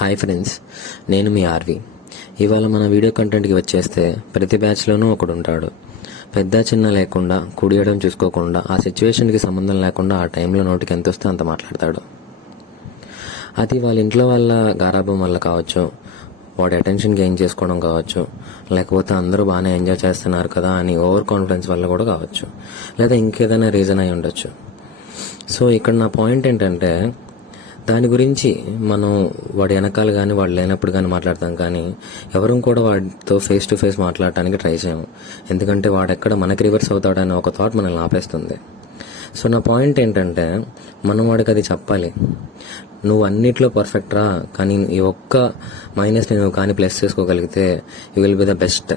Hi friends నేను మీ RV ఇవాళ మన వీడియో కంటెంట్కి వచ్చేస్తే ప్రతి బ్యాచ్లోనూ ఒకడు ఉంటాడు. పెద్ద చిన్న లేకుండా కుడియడం చూసుకోకుండా ఆ సిచ్యువేషన్కి సంబంధం లేకుండా ఆ టైంలో నోటికి ఎంత వస్తే అంత మాట్లాడతాడు. అది వాళ్ళ ఇంట్లో వాళ్ళ గారాభం వల్ల కావచ్చు వాడి అటెన్షన్ గెయిన్ చేసుకోవడం కావచ్చు లేకపోతే అందరూ బాగానే ఎంజాయ్ చేస్తున్నారు కదా అని ఓవర్ కాన్ఫిడెన్స్ వల్ల కూడా కావచ్చు లేదా ఇంకేదైనా రీజన్ అయి ఉండొచ్చు. సో ఇక్కడ నా పాయింట్ ఏంటంటే దాని గురించి మనం వాడి వెనకాల కానీ వాడు లేనప్పుడు కానీ మాట్లాడతాం. కానీ ఎవరు కూడా వాడితో ఫేస్ టు ఫేస్ మాట్లాడటానికి ట్రై చేయము. ఎందుకంటే వాడెక్కడ మనకి రివర్స్ అవుతాడని ఒక థాట్ మనల్ని ఆపేస్తుంది. సో నా పాయింట్ ఏంటంటే మనం వాడికి అది చెప్పాలి. నువ్వు అన్నిట్లో పర్ఫెక్ట్ రా కానీ ఈ ఒక్క మైనస్ నువ్వు కానీ ప్లస్ చేసుకోగలిగితే you will be the best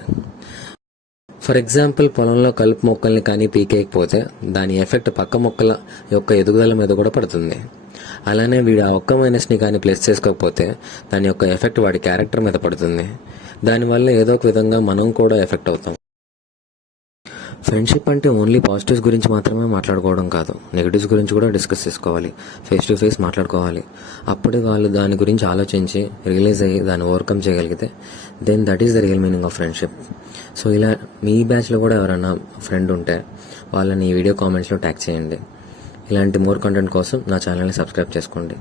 for example పొలంలో కలుపు మొక్కల్ని కానీ పీకేయకపోతే దాని ఎఫెక్ట్ పక్క మొక్కల యొక్క ఎదుగుదల మీద కూడా పడుతుంది. అలానే వీడు ఆ ఒక్క మైనస్ని కానీ ప్లస్ చేసుకోకపోతే దాని యొక్క ఎఫెక్ట్ వాడి క్యారెక్టర్ మీద పడుతుంది. దానివల్ల ఏదో ఒక విధంగా మనం కూడా ఎఫెక్ట్ అవుతాం. ఫ్రెండ్షిప్ అంటే ఓన్లీ పాజిటివ్స్ గురించి మాత్రమే మాట్లాడుకోవడం కాదు. నెగిటివ్స్ గురించి కూడా డిస్కస్ చేసుకోవాలి. ఫేస్ టు ఫేస్ మాట్లాడుకోవాలి. అప్పుడే వాళ్ళు దాని గురించి ఆలోచించి రియలైజ్ అయ్యి దాన్ని ఓవర్కమ్ చేయగలిగితే then that is the real meaning of friendship so ఇలా మీ బ్యాచ్లో కూడా ఎవరైనా ఫ్రెండ్ ఉంటే వాళ్ళని ఈ వీడియో కామెంట్స్లో ట్యాగ్ చేయండి. ఇలాంటి మోర్ కంటెంట్ కోసం నా ఛానల్ని సబ్స్క్రైబ్ చేసుకోండి.